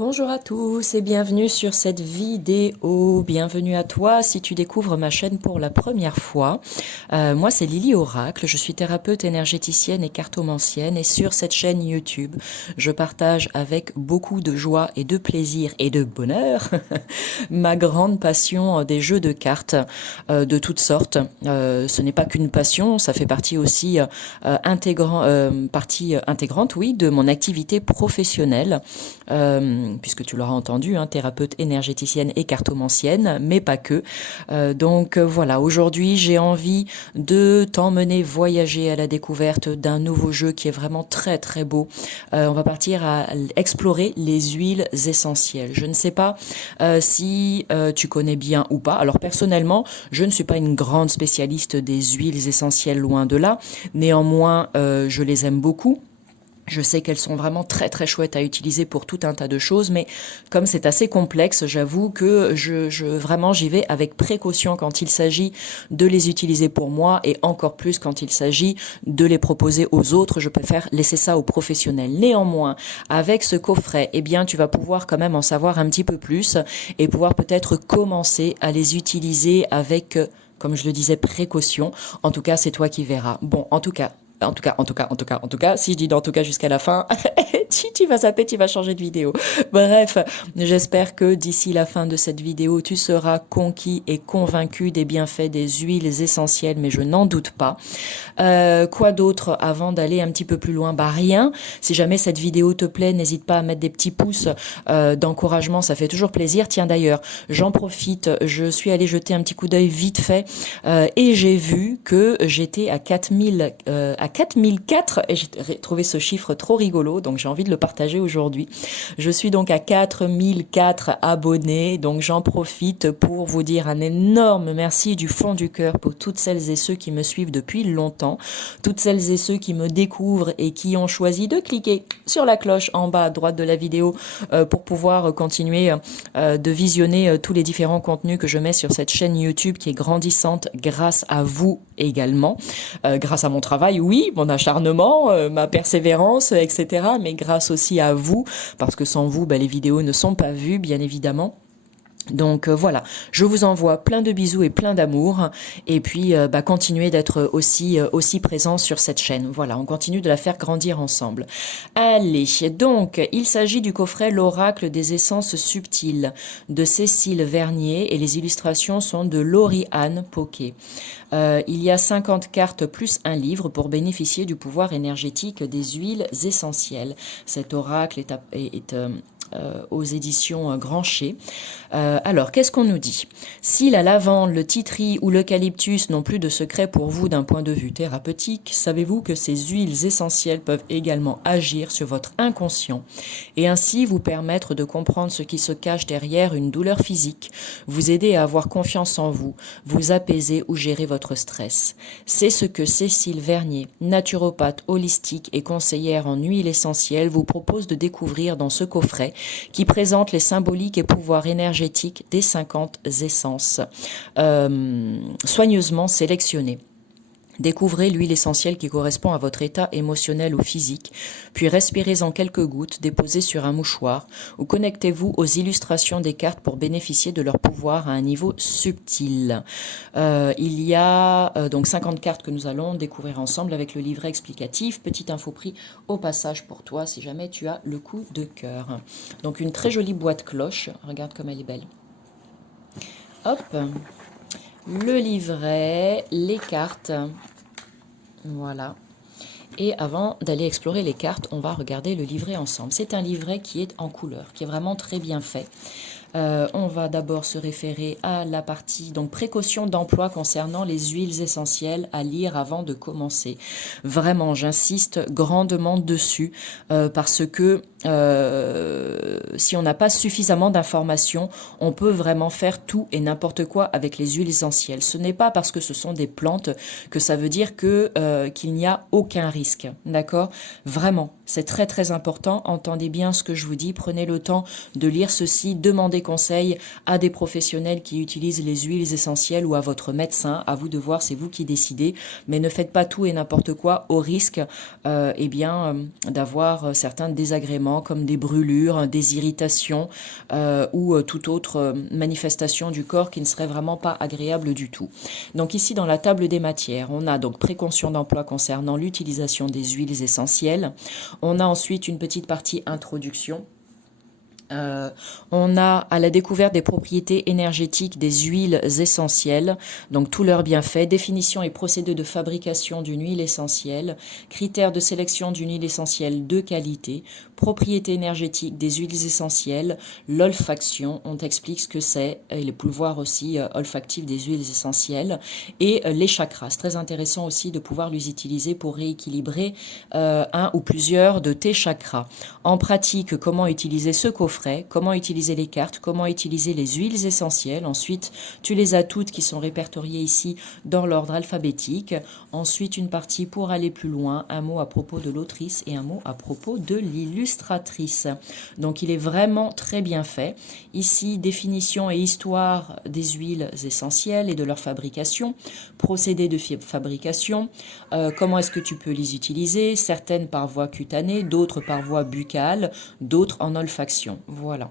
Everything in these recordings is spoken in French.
Bonjour à tous et bienvenue sur cette vidéo. Bienvenue à toi si tu découvres ma chaîne pour la première fois. Moi c'est Lily Oracle, je suis thérapeute énergéticienne et cartomancienne et sur cette chaîne YouTube, je partage avec beaucoup de joie et de plaisir et de bonheur ma grande passion des jeux de cartes de toutes sortes. Ce n'est pas qu'une passion, ça fait partie aussi partie intégrante, oui, de mon activité professionnelle. Puisque tu l'auras entendu, hein, thérapeute énergéticienne et cartomancienne, mais pas que. Voilà, aujourd'hui j'ai envie de t'emmener voyager à la découverte d'un nouveau jeu qui est vraiment très très beau. On va partir à explorer les huiles essentielles. Je ne sais pas si tu connais bien ou pas. Alors personnellement, je ne suis pas une grande spécialiste des huiles essentielles, loin de là. Néanmoins, je les aime beaucoup. Je sais qu'elles sont vraiment très très chouettes à utiliser pour tout un tas de choses, mais comme c'est assez complexe, j'avoue que vraiment j'y vais avec précaution quand il s'agit de les utiliser pour moi et encore plus quand il s'agit de les proposer aux autres. Je préfère laisser ça aux professionnels. Néanmoins, avec ce coffret, eh bien, tu vas pouvoir quand même en savoir un petit peu plus et pouvoir peut-être commencer à les utiliser avec, comme je le disais, précaution. En tout cas, c'est toi qui verras. Bon, en tout cas, si je dis en tout cas jusqu'à la fin, tu vas zapper, tu vas changer de vidéo. Bref, j'espère que d'ici la fin de cette vidéo, tu seras conquis et convaincu des bienfaits des huiles essentielles, mais je n'en doute pas. Quoi d'autre avant d'aller un petit peu plus loin? Bah rien. Si jamais cette vidéo te plaît, n'hésite pas à mettre des petits pouces d'encouragement, ça fait toujours plaisir. Tiens d'ailleurs, j'en profite, je suis allée jeter un petit coup d'œil vite fait et j'ai vu que j'étais à 4004 et j'ai trouvé ce chiffre trop rigolo, donc j'ai envie de le partager aujourd'hui. Je suis donc à 4004 abonnés, donc j'en profite pour vous dire un énorme merci du fond du cœur pour toutes celles et ceux qui me suivent depuis longtemps, toutes celles et ceux qui me découvrent et qui ont choisi de cliquer sur la cloche en bas à droite de la vidéo pour pouvoir continuer de visionner tous les différents contenus que je mets sur cette chaîne YouTube qui est grandissante grâce à vous également, grâce à mon travail, oui, mon acharnement, ma persévérance, etc., mais grâce aussi à vous, parce que sans vous, les vidéos ne sont pas vues, bien évidemment. Donc voilà, je vous envoie plein de bisous et plein d'amour et puis continuez d'être aussi présents sur cette chaîne. Voilà, on continue de la faire grandir ensemble. Allez, donc il s'agit du coffret L'Oracle des essences subtiles de Cécile Vernier et les illustrations sont de Laurie-Anne Poquet. Il y a 50 cartes plus un livre pour bénéficier du pouvoir énergétique des huiles essentielles. Cet oracle est aux éditions Grancher. Alors, qu'est-ce qu'on nous dit? Si la lavande, le titri ou l'eucalyptus n'ont plus de secret pour vous d'un point de vue thérapeutique, savez-vous que ces huiles essentielles peuvent également agir sur votre inconscient et ainsi vous permettre de comprendre ce qui se cache derrière une douleur physique, vous aider à avoir confiance en vous, vous apaiser ou gérer votre stress. C'est ce que Cécile Vernier, naturopathe holistique et conseillère en huile essentielle, vous propose de découvrir dans ce coffret qui présente les symboliques et pouvoirs énergétiques des 50 essences soigneusement sélectionnées. Découvrez l'huile essentielle qui correspond à votre état émotionnel ou physique, puis respirez en quelques gouttes déposées sur un mouchoir ou connectez-vous aux illustrations des cartes pour bénéficier de leur pouvoir à un niveau subtil. Il y a donc 50 cartes que nous allons découvrir ensemble avec le livret explicatif. Petite info prix au passage pour toi si jamais tu as le coup de cœur. Donc une très jolie boîte cloche, regarde comme elle est belle. Hop, le livret, les cartes. Voilà. Et avant d'aller explorer les cartes, on va regarder le livret ensemble. C'est un livret qui est en couleur, qui est vraiment très bien fait. On va d'abord se référer à la partie donc précaution d'emploi concernant les huiles essentielles à lire avant de commencer. Vraiment, j'insiste grandement dessus parce que si on n'a pas suffisamment d'informations, on peut vraiment faire tout et n'importe quoi avec les huiles essentielles. Ce n'est pas parce que ce sont des plantes que ça veut dire que qu'il n'y a aucun risque, d'accord? Vraiment, C'est très très important. Entendez bien ce que je vous dis. Prenez le temps de lire ceci. Demandez conseil à des professionnels qui utilisent les huiles essentielles ou à votre médecin. À vous de voir, c'est vous qui décidez. Mais ne faites pas tout et n'importe quoi au risque d'avoir certains désagréments comme des brûlures, des irritations ou toute autre manifestation du corps qui ne serait vraiment pas agréable du tout. Donc ici dans la table des matières, on a donc précaution d'emploi concernant l'utilisation des huiles essentielles. On a ensuite une petite partie introduction. On a à la découverte des propriétés énergétiques des huiles essentielles, donc tous leurs bienfaits, définition et procédés de fabrication d'une huile essentielle, critères de sélection d'une huile essentielle de qualité, propriétés énergétiques des huiles essentielles, l'olfaction, on t'explique ce que c'est, et les pouvoirs aussi olfactifs des huiles essentielles, et les chakras. C'est très intéressant aussi de pouvoir les utiliser pour rééquilibrer un ou plusieurs de tes chakras. En pratique, comment utiliser ce coffret, comment utiliser les cartes, comment utiliser les huiles essentielles. Ensuite, tu les as toutes qui sont répertoriées ici dans l'ordre alphabétique. Ensuite, une partie pour aller plus loin, un mot à propos de l'autrice et un mot à propos de l'illustratrice. Donc, il est vraiment très bien fait. Ici, définition et histoire des huiles essentielles et de leur fabrication, procédés de fabrication, comment est-ce que tu peux les utiliser, certaines par voie cutanée, d'autres par voie buccale, d'autres en olfaction. Voilà.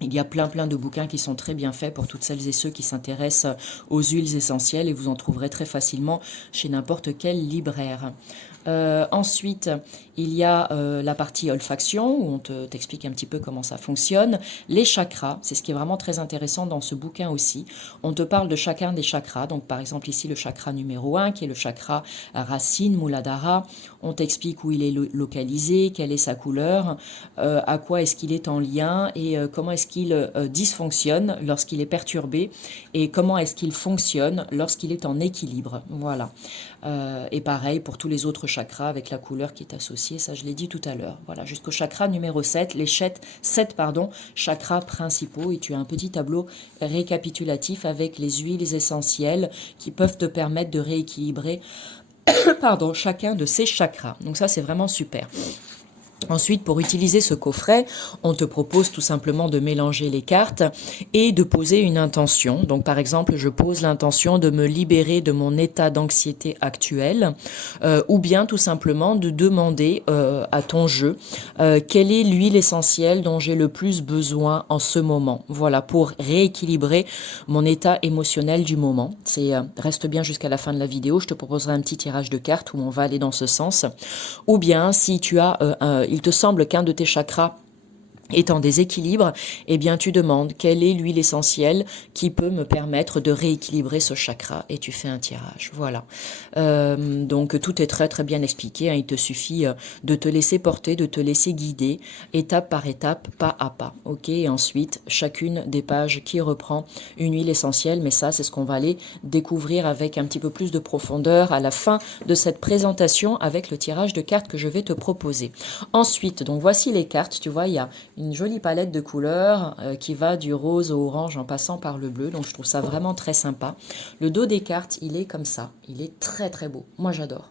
Il y a plein de bouquins qui sont très bien faits pour toutes celles et ceux qui s'intéressent aux huiles essentielles et vous en trouverez très facilement chez n'importe quel libraire. Ensuite, il y a la partie olfaction où on t'explique un petit peu comment ça fonctionne. Les chakras, c'est ce qui est vraiment très intéressant dans ce bouquin aussi. On te parle de chacun des chakras. Donc par exemple ici le chakra numéro 1 qui est le chakra racine, Muladhara. On t'explique où il est localisé, quelle est sa couleur, à quoi est-ce qu'il est en lien et comment est-ce qu'il dysfonctionne lorsqu'il est perturbé et comment est-ce qu'il fonctionne lorsqu'il est en équilibre. Voilà. Et pareil pour tous les autres chakras avec la couleur qui est associée, ça je l'ai dit tout à l'heure. Voilà, jusqu'au chakra numéro 7, les 7 chakras principaux et tu as un petit tableau récapitulatif avec les huiles essentielles qui peuvent te permettre de rééquilibrer chacun de ces chakras. Donc ça c'est vraiment super. Ensuite, pour utiliser ce coffret, on te propose tout simplement de mélanger les cartes et de poser une intention. Donc, par exemple, je pose l'intention de me libérer de mon état d'anxiété actuel ou bien tout simplement de demander à ton jeu quelle est l'huile essentielle dont j'ai le plus besoin en ce moment. Voilà, pour rééquilibrer mon état émotionnel du moment. Reste bien jusqu'à la fin de la vidéo, je te proposerai un petit tirage de cartes où on va aller dans ce sens. Ou bien, si tu as il te semble qu'un de tes chakras est en déséquilibre, eh bien tu demandes quelle est l'huile essentielle qui peut me permettre de rééquilibrer ce chakra et tu fais un tirage. Voilà. Donc tout est très bien expliqué. Hein. Il te suffit de te laisser porter, de te laisser guider, étape par étape, pas à pas. Ok. Et ensuite, chacune des pages qui reprend une huile essentielle, mais ça c'est ce qu'on va aller découvrir avec un petit peu plus de profondeur à la fin de cette présentation avec le tirage de cartes que je vais te proposer. Ensuite, donc voici les cartes. Tu vois, il y a une jolie palette de couleurs qui va du rose au orange en passant par le bleu. Donc je trouve ça vraiment très sympa. Le dos des cartes, il est comme ça. Il est très beau. Moi j'adore.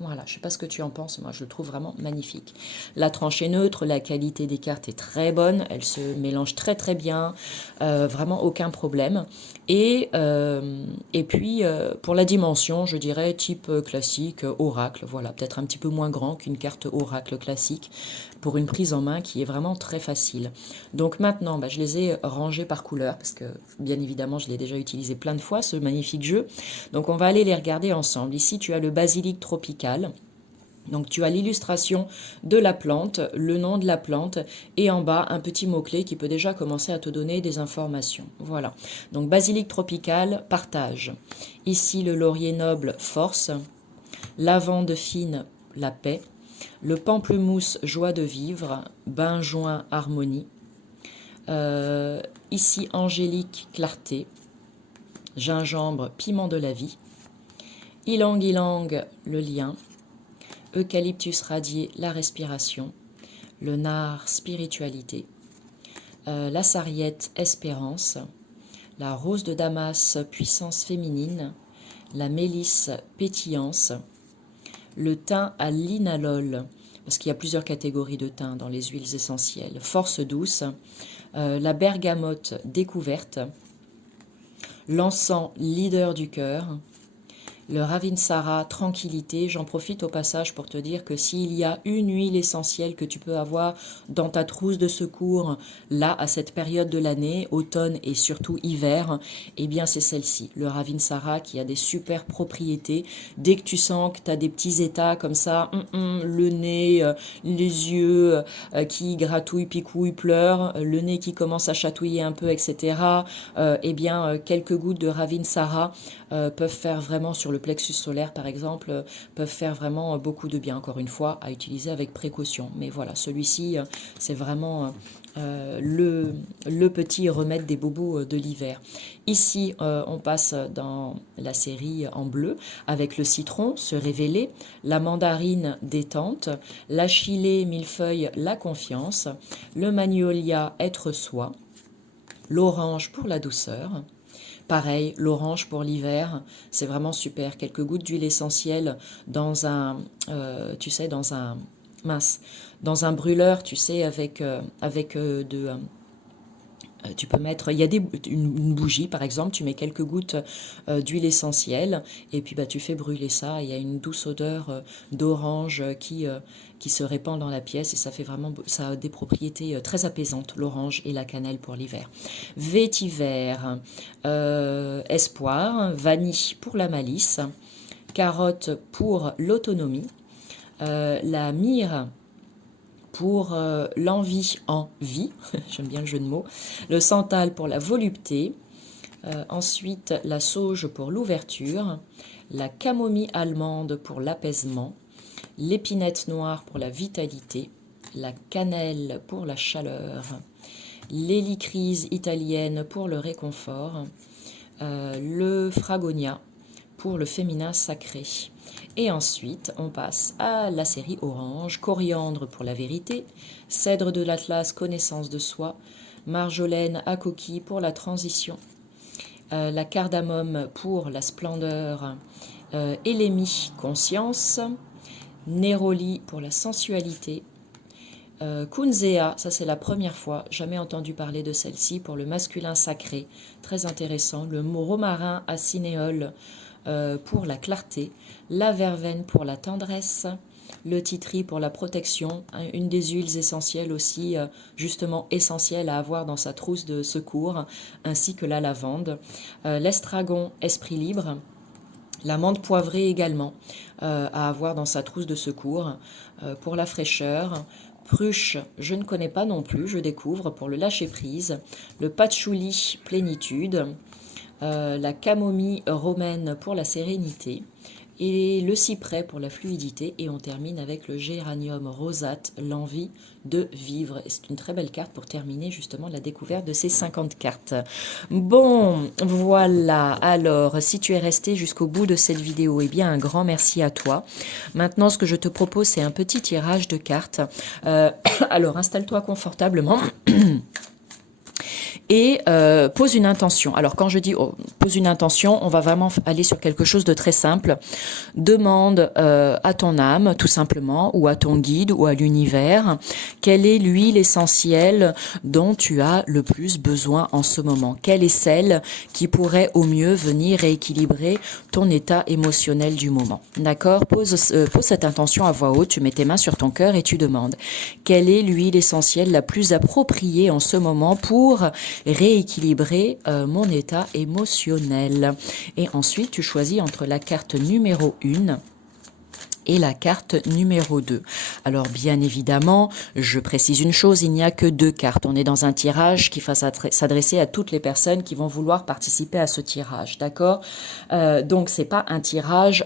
Voilà, je ne sais pas ce que tu en penses, moi je le trouve vraiment magnifique. La tranche est neutre, la qualité des cartes est très bonne, elle se mélange très bien, vraiment aucun problème. Et puis pour la dimension, je dirais type classique, oracle, voilà, peut-être un petit peu moins grand qu'une carte oracle classique, pour une prise en main qui est vraiment très facile. Donc maintenant, je les ai rangés par couleur, parce que bien évidemment je l'ai déjà utilisé plein de fois, ce magnifique jeu. Donc on va aller les regarder ensemble. Ici tu as le basilic tropical. Donc tu as l'illustration de la plante, le nom de la plante et en bas un petit mot-clé qui peut déjà commencer à te donner des informations. Voilà. Donc basilic tropical, partage. Ici le laurier noble, force. Lavande fine, la paix. Le pamplemousse, joie de vivre. Benjoin, harmonie. Ici angélique, clarté. Gingembre, piment de la vie. Ylang-ylang, le lien. Eucalyptus radié, la respiration. Le nard, spiritualité. La sarriette, espérance. La rose de Damas, puissance féminine. La mélisse, pétillance. Le thym à linalol, parce qu'il y a plusieurs catégories de thym dans les huiles essentielles. Force douce, la bergamote découverte, l'encens leader du cœur, le Ravinsara, tranquillité. J'en profite au passage pour te dire que s'il y a une huile essentielle que tu peux avoir dans ta trousse de secours, là, à cette période de l'année, automne et surtout hiver, eh bien c'est celle-ci, le Ravinsara, qui a des super propriétés. Dès que tu sens que tu as des petits états comme ça, le nez, les yeux qui gratouillent, picouillent, pleurent, le nez qui commence à chatouiller un peu, etc., eh bien quelques gouttes de Ravinsara peuvent faire vraiment sur le plexus solaire par exemple, peuvent faire vraiment beaucoup de bien, encore une fois, à utiliser avec précaution. Mais voilà, celui-ci, c'est vraiment le petit remède des bobos de l'hiver. Ici, on passe dans la série en bleu, avec le citron, se révéler, la mandarine, détente, la chilée, millefeuille, la confiance, le magnolia, être soi, l'orange pour la douceur. Pareil, l'orange pour l'hiver, c'est vraiment super. Quelques gouttes d'huile essentielle dans un, tu sais, dans un brûleur, tu sais, avec tu peux mettre, il y a une bougie par exemple, tu mets quelques gouttes d'huile essentielle et puis tu fais brûler ça. Il y a une douce odeur d'orange qui se répand dans la pièce et ça fait vraiment, ça a des propriétés très apaisantes, l'orange et la cannelle pour l'hiver. Vétiver, espoir, vanille pour la malice, carotte pour l'autonomie, la myrrhe pour l'envie en vie, j'aime bien le jeu de mots, le santal pour la volupté, ensuite la sauge pour l'ouverture, la camomille allemande pour l'apaisement, l'épinette noire pour la vitalité, la cannelle pour la chaleur, l'hélicryse italienne pour le réconfort, le fragonia pour le féminin sacré. Et ensuite, on passe à la série orange, coriandre pour la vérité, cèdre de l'Atlas, connaissance de soi, marjolaine à coquille pour la transition, la cardamome pour la splendeur, élémie, conscience, néroli pour la sensualité, Kunzea, ça c'est la première fois, jamais entendu parler de celle-ci, pour le masculin sacré, très intéressant, le romarin à cinéole pour la clarté, la verveine pour la tendresse, le titri pour la protection, une des huiles essentielles aussi, justement essentielles à avoir dans sa trousse de secours, ainsi que la lavande, l'estragon, esprit libre, la menthe poivrée également, à avoir dans sa trousse de secours, pour la fraîcheur, pruche, je ne connais pas non plus, je découvre pour le lâcher-prise, le patchouli, plénitude, la camomille romaine pour la sérénité, et le cyprès pour la fluidité, et on termine avec le géranium rosate, l'envie de vivre. Et c'est une très belle carte pour terminer justement la découverte de ces 50 cartes. Bon, voilà, alors si tu es resté jusqu'au bout de cette vidéo, eh bien un grand merci à toi. Maintenant, ce que je te propose, c'est un petit tirage de cartes. Alors, installe-toi confortablement. Et pose une intention. Alors quand je dis pose une intention, on va vraiment aller sur quelque chose de très simple. Demande à ton âme, tout simplement, ou à ton guide, ou à l'univers, quelle est l'huile essentielle dont tu as le plus besoin en ce moment. Quelle est celle qui pourrait au mieux venir rééquilibrer ton état émotionnel du moment. D'accord ? Pose cette intention à voix haute, tu mets tes mains sur ton cœur et tu demandes quelle est l'huile essentielle la plus appropriée en ce moment pour rééquilibrer mon état émotionnel. Et ensuite, tu choisis entre la carte numéro 1 et la carte numéro 2. Alors bien évidemment, je précise une chose, il n'y a que 2 cartes. On est dans un tirage qui va s'adresser à toutes les personnes qui vont vouloir participer à ce tirage, d'accord ? Donc c'est pas un tirage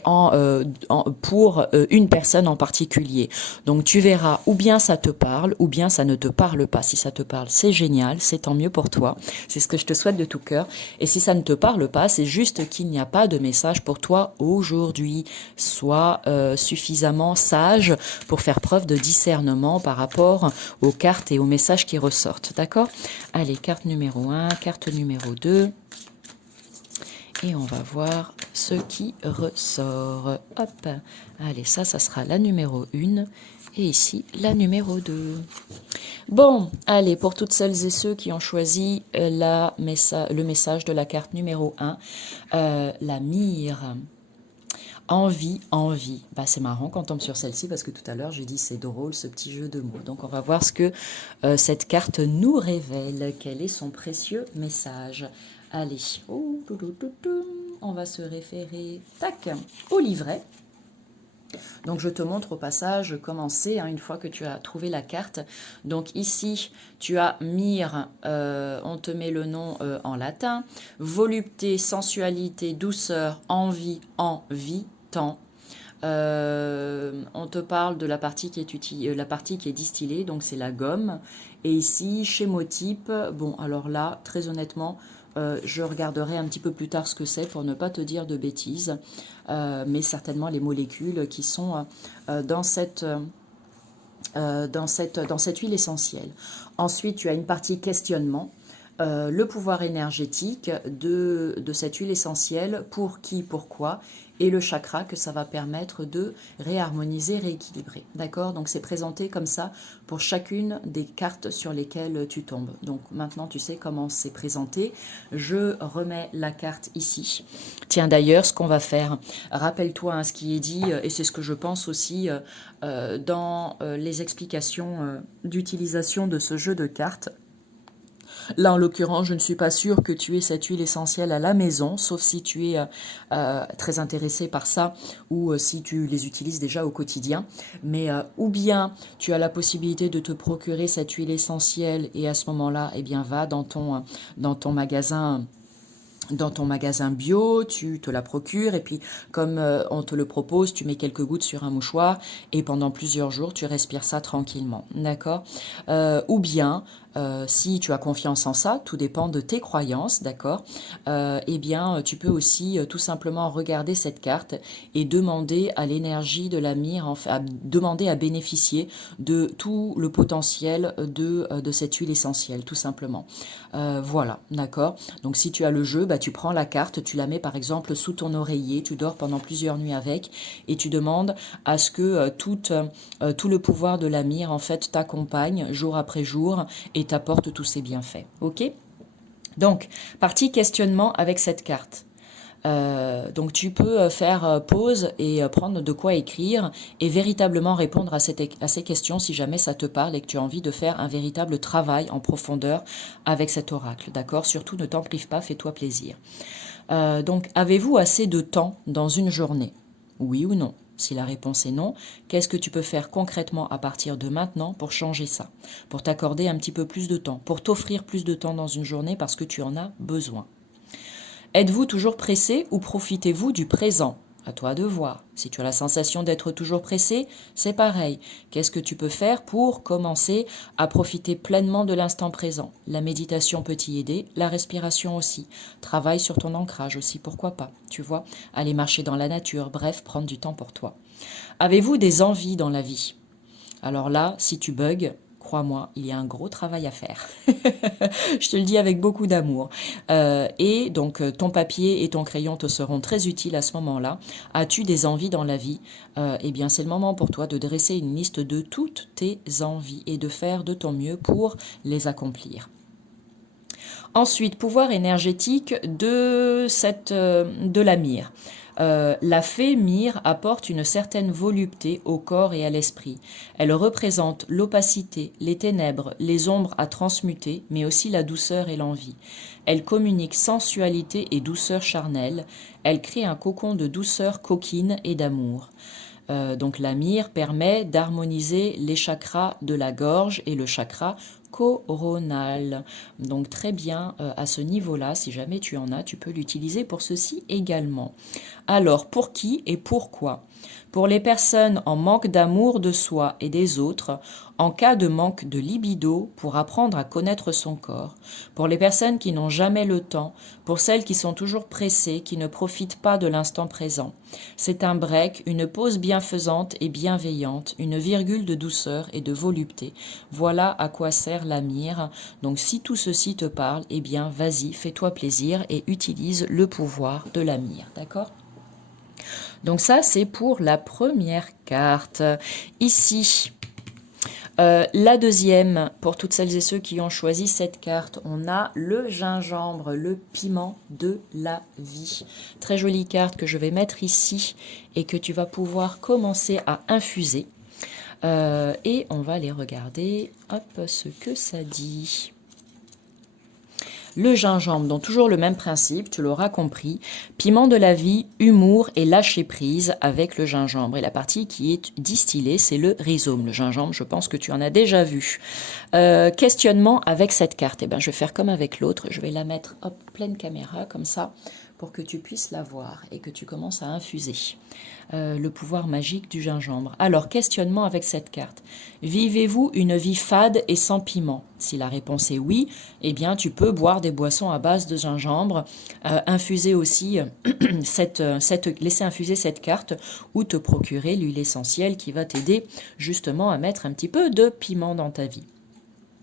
pour une personne en particulier. Donc tu verras, ou bien ça te parle, ou bien ça ne te parle pas. Si ça te parle, c'est génial, c'est tant mieux pour toi. C'est ce que je te souhaite de tout cœur. Et si ça ne te parle pas, c'est juste qu'il n'y a pas de message pour toi aujourd'hui. Sois suffisamment sage pour faire preuve de discernement par rapport aux cartes et aux messages qui ressortent. D'accord ? Allez, carte numéro 1, carte numéro 2. Et on va voir ce qui ressort. Hop. Allez, ça sera la numéro 1 Et ici, la numéro 2. Bon, allez, pour toutes celles et ceux qui ont choisi le message de la carte numéro 1, la myrrhe. Envie, envie. Bah, c'est marrant qu'on tombe sur celle-ci parce que tout à l'heure, j'ai dit c'est drôle ce petit jeu de mots. Donc, on va voir ce que cette carte nous révèle. Quel est son précieux message? Allez, on va se référer, tac, au livret. Donc, je te montre au passage comment c'est, hein, une fois que tu as trouvé la carte. Donc, ici, tu as myrrhe, on te met le nom en latin. Volupté, sensualité, douceur, envie, envie, temps. On te parle de la partie qui est distillée, donc c'est la gomme. Et ici, schémotype, bon, alors là, très honnêtement, je regarderai un petit peu plus tard ce que c'est pour ne pas te dire de bêtises, mais certainement les molécules qui sont dans cette huile essentielle. Ensuite, tu as une partie questionnement. Le pouvoir énergétique de cette huile essentielle, pour qui, pourquoi, et le chakra que ça va permettre de réharmoniser, rééquilibrer. D'accord? Donc c'est présenté comme ça pour chacune des cartes sur lesquelles tu tombes. Donc maintenant tu sais comment c'est présenté. Je remets la carte ici. Tiens d'ailleurs, ce qu'on va faire, rappelle-toi hein, ce qui est dit, et c'est ce que je pense aussi dans les explications d'utilisation de ce jeu de cartes. Là, en l'occurrence, je ne suis pas sûre que tu aies cette huile essentielle à la maison, sauf si tu es très intéressé par ça ou si tu les utilises déjà au quotidien. Mais ou bien tu as la possibilité de te procurer cette huile essentielle et à ce moment-là, eh bien, va dans ton magasin. Dans ton magasin bio, tu te la procures et puis comme on te le propose, tu mets quelques gouttes sur un mouchoir et pendant plusieurs jours, tu respires ça tranquillement, d'accord? Ou bien, si tu as confiance en ça, tout dépend de tes croyances, d'accord? Eh bien, tu peux aussi tout simplement regarder cette carte et demander à l'énergie de la myrrhe, demander à bénéficier de tout le potentiel de cette huile essentielle, tout simplement. Voilà, d'accord? Donc si tu as le jeu, bah, tu prends la carte, tu la mets par exemple sous ton oreiller, tu dors pendant plusieurs nuits avec et tu demandes à ce que tout le pouvoir de la myrrhe en fait t'accompagne jour après jour et t'apporte tous ses bienfaits. Ok? Donc, partie questionnement avec cette carte. Donc tu peux faire pause et prendre de quoi écrire et véritablement répondre à ces questions si jamais ça te parle et que tu as envie de faire un véritable travail en profondeur avec cet oracle. D'accord? Surtout ne t'en prive pas, fais-toi plaisir. Donc avez-vous assez de temps dans une journée? Oui ou non? Si la réponse est non, qu'est-ce que tu peux faire concrètement à partir de maintenant pour changer ça? Pour t'accorder un petit peu plus de temps, pour t'offrir plus de temps dans une journée parce que tu en as besoin. Êtes-vous toujours pressé ou profitez-vous du présent? À toi de voir. Si tu as la sensation d'être toujours pressé, c'est pareil. Qu'est-ce que tu peux faire pour commencer à profiter pleinement de l'instant présent? La méditation peut y aider, la respiration aussi. Travaille sur ton ancrage aussi, pourquoi pas? Tu vois, aller marcher dans la nature, bref, prendre du temps pour toi. Avez-vous des envies dans la vie? Alors là, si tu bugs, crois-moi, il y a un gros travail à faire. Je te le dis avec beaucoup d'amour. Et donc, ton papier et ton crayon te seront très utiles à ce moment-là. As-tu des envies dans la vie? Eh bien, c'est le moment pour toi de dresser une liste de toutes tes envies et de faire de ton mieux pour les accomplir. Ensuite, pouvoir énergétique de la myrrhe. La fée myrrhe apporte une certaine volupté au corps et à l'esprit. Elle représente l'opacité, les ténèbres, les ombres à transmuter, mais aussi la douceur et l'envie. Elle communique sensualité et douceur charnelle. Elle crée un cocon de douceur coquine et d'amour. Donc la myrrhe permet d'harmoniser les chakras de la gorge et le chakra coronal. Donc très bien à ce niveau-là, si jamais tu en as, tu peux l'utiliser pour ceci également. Alors, pour qui et pourquoi? Pour les personnes en manque d'amour de soi et des autres, en cas de manque de libido, pour apprendre à connaître son corps. Pour les personnes qui n'ont jamais le temps, pour celles qui sont toujours pressées, qui ne profitent pas de l'instant présent. C'est un break, une pause bienfaisante et bienveillante, une virgule de douceur et de volupté. Voilà à quoi sert la myrrhe. Donc si tout ceci te parle, eh bien vas-y, fais-toi plaisir et utilise le pouvoir de la myrrhe, d'accord ? Donc ça, c'est pour la première carte. Ici, La deuxième, pour toutes celles et ceux qui ont choisi cette carte, on a le gingembre, le piment de la vie. Très jolie carte que je vais mettre ici et que tu vas pouvoir commencer à infuser. Et on va aller regarder ce que ça dit. Le gingembre, donc toujours le même principe, tu l'auras compris. Piment de la vie, humour et lâcher prise avec le gingembre. Et la partie qui est distillée, c'est le rhizome. Le gingembre, je pense que tu en as déjà vu. Questionnement avec cette carte. Eh ben, je vais faire comme avec l'autre. Je vais la mettre pleine caméra, comme ça, pour que tu puisses la voir et que tu commences à infuser le pouvoir magique du gingembre. Alors, questionnement avec cette carte. Vivez-vous une vie fade et sans piment? Si la réponse est oui, eh bien, tu peux boire des boissons à base de gingembre, infuser aussi laisser infuser cette carte ou te procurer l'huile essentielle qui va t'aider justement à mettre un petit peu de piment dans ta vie.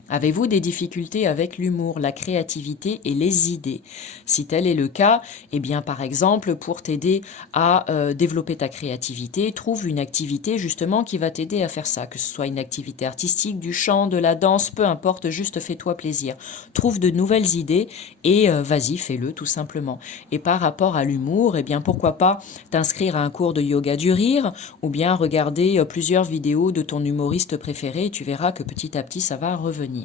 Avez-vous des difficultés avec l'humour, la créativité et les idées? Si tel est le cas, eh bien par exemple, pour t'aider à développer ta créativité, trouve une activité justement qui va t'aider à faire ça, que ce soit une activité artistique, du chant, de la danse, peu importe, juste fais-toi plaisir. Trouve de nouvelles idées et vas-y, fais-le tout simplement. Et par rapport à l'humour, eh bien pourquoi pas t'inscrire à un cours de yoga du rire ou bien regarder plusieurs vidéos de ton humoriste préféré et tu verras que petit à petit ça va revenir.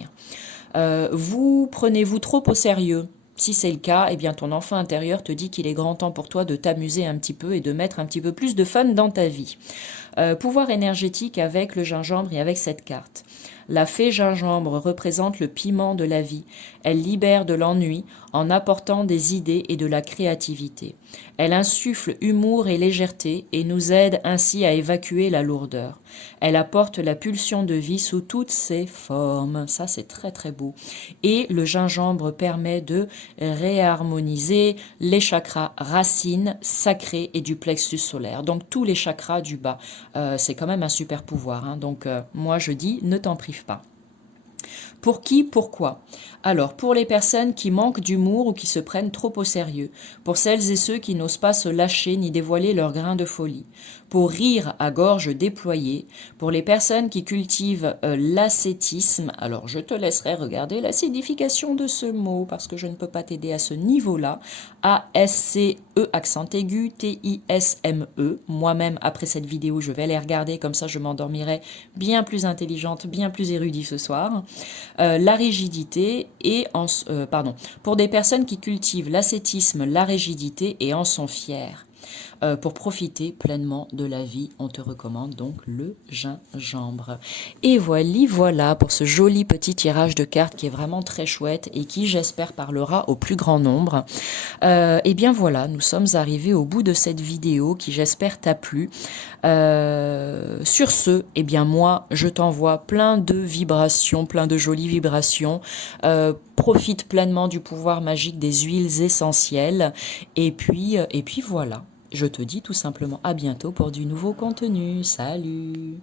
Vous prenez-vous trop au sérieux? Si c'est le cas, eh bien ton enfant intérieur te dit qu'il est grand temps pour toi de t'amuser un petit peu et de mettre un petit peu plus de fun dans ta vie. Pouvoir énergétique avec le gingembre et avec cette carte. La fée gingembre représente le piment de la vie. Elle libère de l'ennui en apportant des idées et de la créativité. Elle insuffle humour et légèreté et nous aide ainsi à évacuer la lourdeur. Elle apporte la pulsion de vie sous toutes ses formes. Ça, c'est très très beau. Et le gingembre permet de réharmoniser les chakras racines, sacrés et du plexus solaire. Donc tous les chakras du bas. C'est quand même un super pouvoir. Hein. Donc moi je dis, ne t'en prive pas. Pour qui, pourquoi? Alors, pour les personnes qui manquent d'humour ou qui se prennent trop au sérieux, pour celles et ceux qui n'osent pas se lâcher ni dévoiler leur grain de folie, pour rire à gorge déployée, pour les personnes qui cultivent l'ascétisme, alors je te laisserai regarder la signification de ce mot parce que je ne peux pas t'aider à ce niveau-là, A-S-C-E accent aigu, T-I-S-M-E, moi-même après cette vidéo je vais les regarder comme ça je m'endormirai bien plus intelligente, bien plus érudite ce soir. La rigidité et pour des personnes qui cultivent l'ascétisme, la rigidité et en sont fiers. Pour profiter pleinement de la vie, on te recommande donc le gingembre. Et voilà pour ce joli petit tirage de cartes qui est vraiment très chouette et qui, j'espère, parlera au plus grand nombre. Et bien voilà, nous sommes arrivés au bout de cette vidéo qui, j'espère, t'a plu. Sur ce, eh bien moi, je t'envoie plein de vibrations, plein de jolies vibrations. Profite pleinement du pouvoir magique des huiles essentielles. Et puis voilà. Je te dis tout simplement à bientôt pour du nouveau contenu. Salut!